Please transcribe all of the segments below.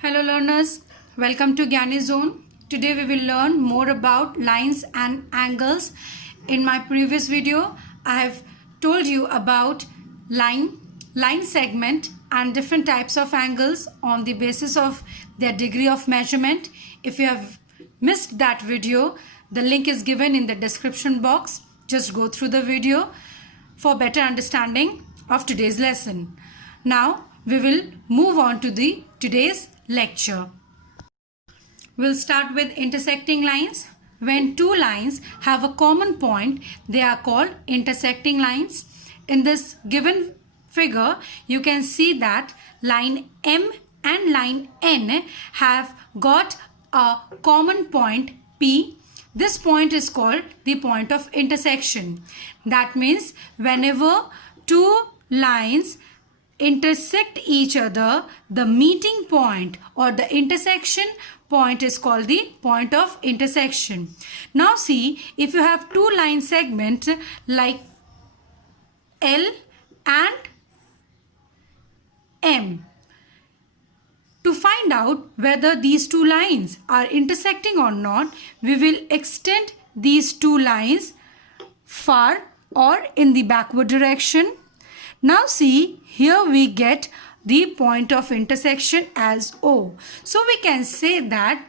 Hello learners, welcome to Gyani Zone. Today we will learn more about lines and angles. In my previous video, I have told you about line segment and different types of angles on the basis of their degree of measurement. If you have missed that video, the link is given in the description box. Just go through the video for better understanding of today's lesson. Now we will move on to today's lecture. We'll start with intersecting lines. When two lines have a common point, they are called intersecting lines. In this given figure, you can see that line M and line N have got a common point P. This point is called the point of intersection. That means whenever two lines intersect each other, the meeting point or the intersection point is called the point of intersection. Now see, if you have two line segments like L and M, to find out whether these two lines are intersecting or not, we will extend these two lines far or in the backward direction. Now see, here we get the point of intersection as O. So we can say that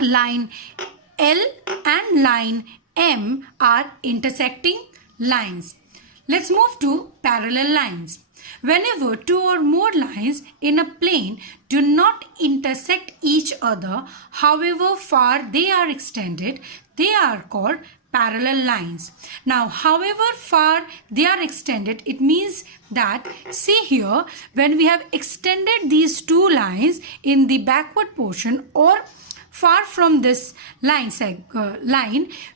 line L and line M are intersecting lines. Let's move to parallel lines. Whenever two or more lines in a plane do not intersect each other, however far they are extended, they are called parallel lines. Now, however far they are extended, it means that, see here, when we have extended these two lines in the backward portion or far from this line,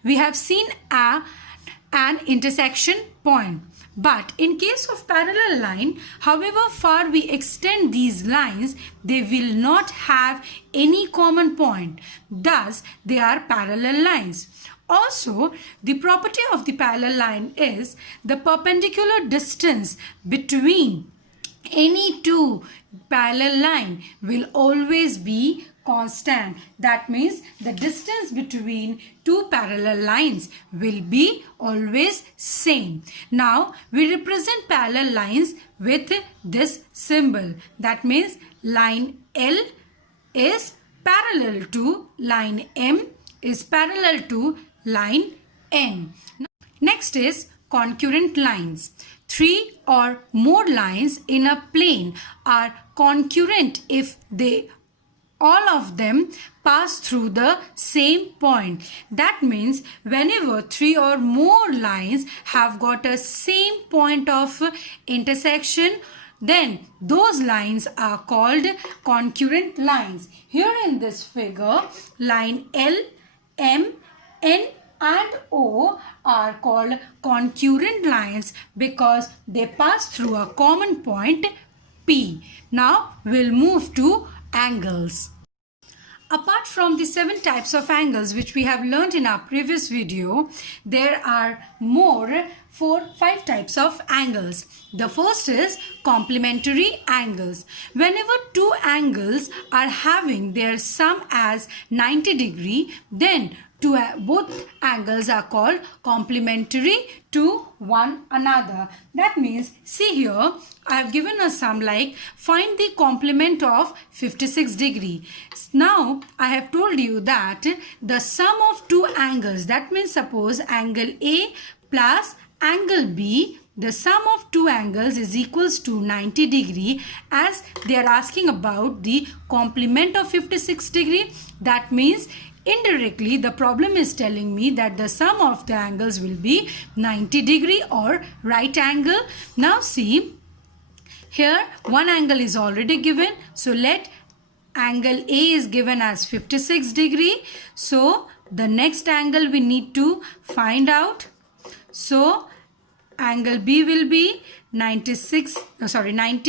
we have seen an intersection point. But in case of parallel line, however far we extend these lines, they will not have any common point. Thus, they are parallel lines. Also, the property of the parallel line is the perpendicular distance between any two parallel line will always be constant. That means the distance between two parallel lines will be always same. Now we represent parallel lines with this symbol. That means line L is parallel to line M is parallel to line N. Next is concurrent lines. Three or more lines in a plane are concurrent if all of them pass through the same point. That means whenever three or more lines have got a same point of intersection, then those lines are called concurrent lines. Here in this figure, line L, M, N and O are called concurrent lines because they pass through a common point P. Now we'll move to angles. Apart from the 7 types of angles which we have learned in our previous video, there are more 5 types of angles. The first is complementary angles. Whenever two angles are having their sum as 90 degree, then both angles are called complementary to one another. That means, see here, I have given a sum like find the complement of 56 degree. Now I have told you that the sum of two angles, that means suppose angle A plus angle B, the sum of two angles is equals to 90 degree. As they are asking about the complement of 56 degree, that means indirectly the problem is telling me that the sum of the angles will be 90 degree or right angle. Now see, here one angle is already given, so let angle A is given as 56 degree. So the next angle we need to find out. So angle B will be 90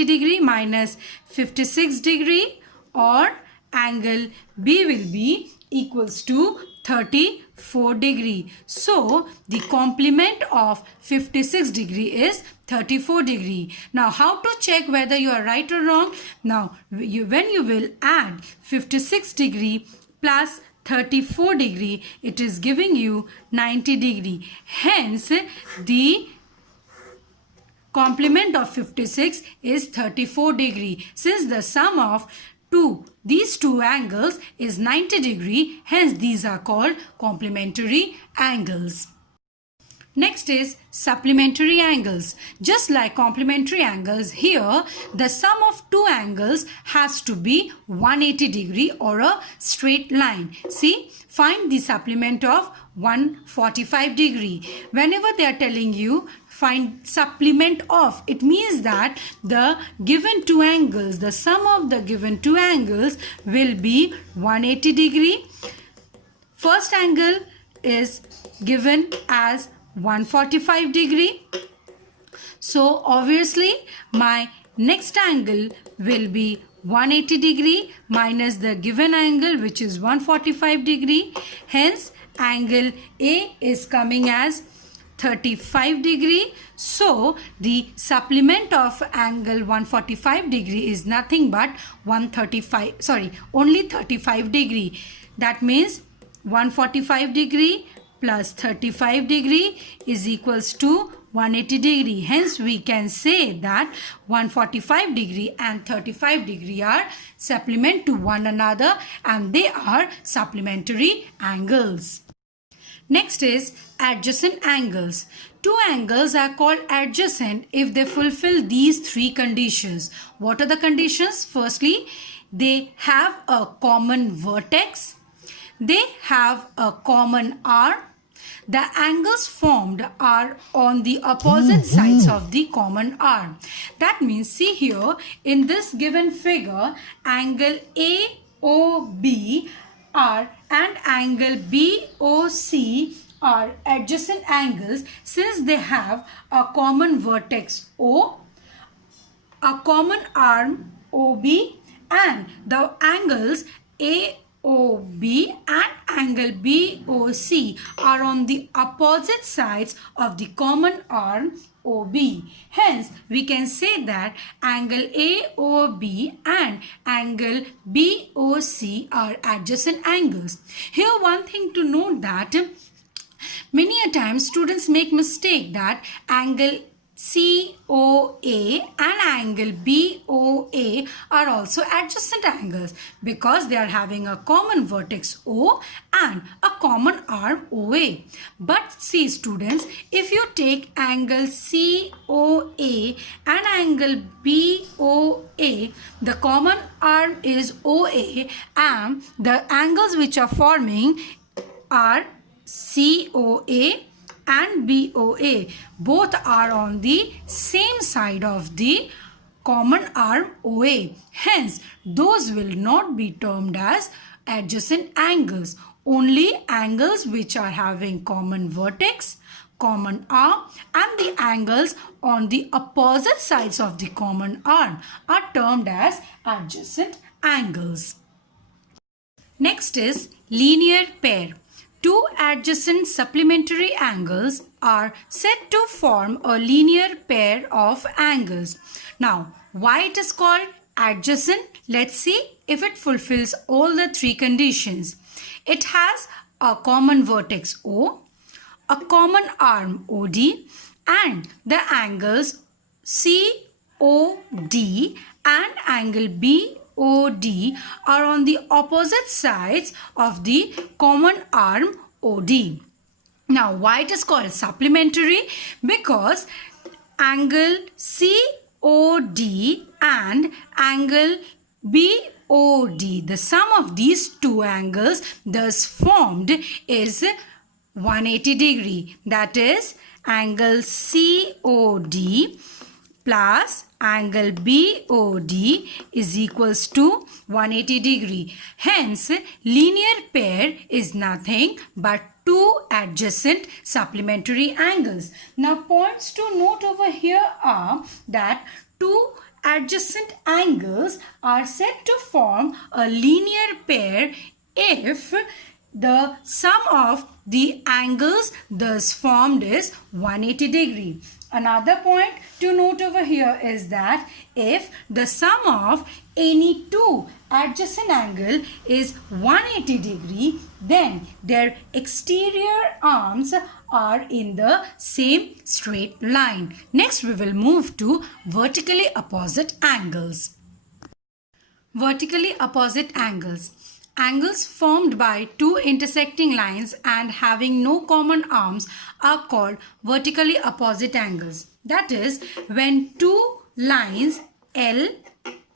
degree minus 56 degree, or angle B will be equals to 34 degree. So the complement of 56 degree is 34 degree. Now how to check whether you are right or wrong? Now when you will add 56 degree plus 34 degree, it is giving you 90 degree. Hence the complement of 56 is 34 degree. Since the sum of these two angles is 90 degree, hence these are called complementary angles. Next is supplementary angles. Just like complementary angles, here the sum of two angles has to be 180 degree or a straight line. See, find the supplement of 145 degree. Whenever they are telling you find supplement of, it means that the given two angles, the sum of the given two angles will be 180 degree. First angle is given as 145 degree. So obviously my next angle will be 180 degree minus the given angle, which is 145 degree. Hence angle A is coming as 35 degree. So the supplement of angle 145 degree is nothing but only 35 degree. That means 145 degree plus 35 degree is equals to 180 degree. Hence we can say that 145 degree and 35 degree are supplement to one another and they are supplementary angles. Next is adjacent angles. Two angles are called adjacent if they fulfill these three conditions. What are the conditions? Firstly, they have a common vertex. They have a common arm. The angles formed are on the opposite sides of the common arm. That means, see here in this given figure, angle AOB are and angle BOC are adjacent angles since they have a common vertex O, a common arm OB, and the angles AOB and angle BOC are on the opposite sides of the common arm OB. Hence, we can say that angle AOB and angle BOC are adjacent angles. Here, one thing to note that many a times students make mistake that angle COA and angle BOA are also adjacent angles because they are having a common vertex O and a common arm OA. But see students, if you take angle COA and angle BOA, the common arm is OA and the angles which are forming are COA and BOA. Both are on the same side of the common arm OA. Hence, those will not be termed as adjacent angles. Only angles which are having common vertex, common arm, and the angles on the opposite sides of the common arm are termed as adjacent angles. Next is linear pair. Two adjacent supplementary angles are said to form a linear pair of angles. Now, why it is called adjacent? Let's see if it fulfills all the three conditions. It has a common vertex O, a common arm OD, and the angles COD and angle BOD are on the opposite sides of the common arm OD. Now, why it is called supplementary? Because angle COD and angle BOD, the sum of these two angles thus formed is 180 degree. That is angle COD plus angle BOD is equals to 180 degree. Hence, linear pair is nothing but two adjacent supplementary angles. Now, points to note over here are that two adjacent angles are said to form a linear pair if the sum of the angles thus formed is 180 degree. Another point to note over here is that if the sum of any two adjacent angle is 180 degree, then their exterior arms are in the same straight line. Next, we will move to vertically opposite angles. Vertically opposite angles. Angles formed by two intersecting lines and having no common arms are called vertically opposite angles. That is, when two lines L,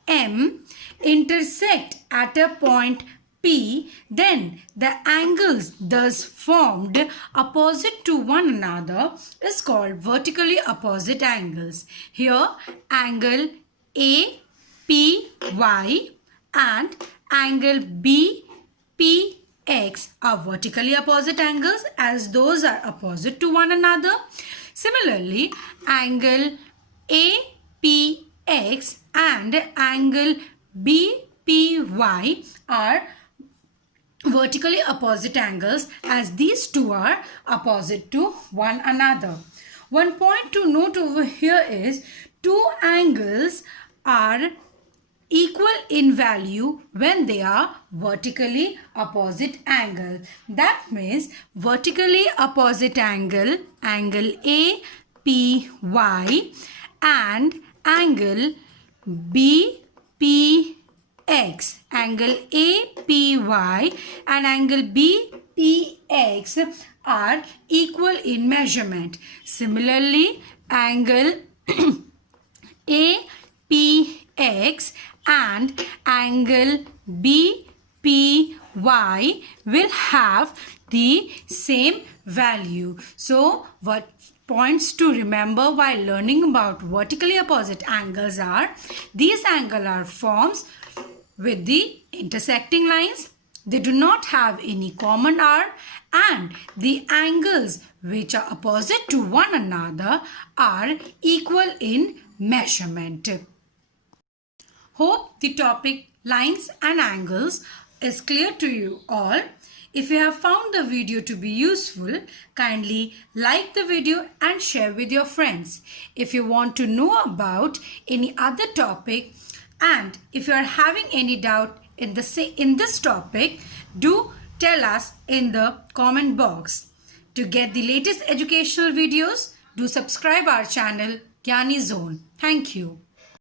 M intersect at a point P, then the angles thus formed opposite to one another is called vertically opposite angles. Here, angle APY and angle BPX are vertically opposite angles as those are opposite to one another. Similarly, angle APX and angle BPY are vertically opposite angles as these two are opposite to one another. One point to note over here is two angles are equal in value when they are vertically opposite angle. That means vertically opposite angle, angle APY and angle BPX, angle APY and angle BPX are equal in measurement. Similarly, angle APX and angle BPY will have the same value. So, what points to remember while learning about vertically opposite angles are, these angles are formed with the intersecting lines. They do not have any common arm and the angles which are opposite to one another are equal in measurement. Hope the topic lines and angles is clear to you all. If you have found the video to be useful, kindly like the video and share with your friends. If you want to know about any other topic and if you are having any doubt in this topic, do tell us in the comment box. To get the latest educational videos, do subscribe our channel Gyani Zone. Thank you.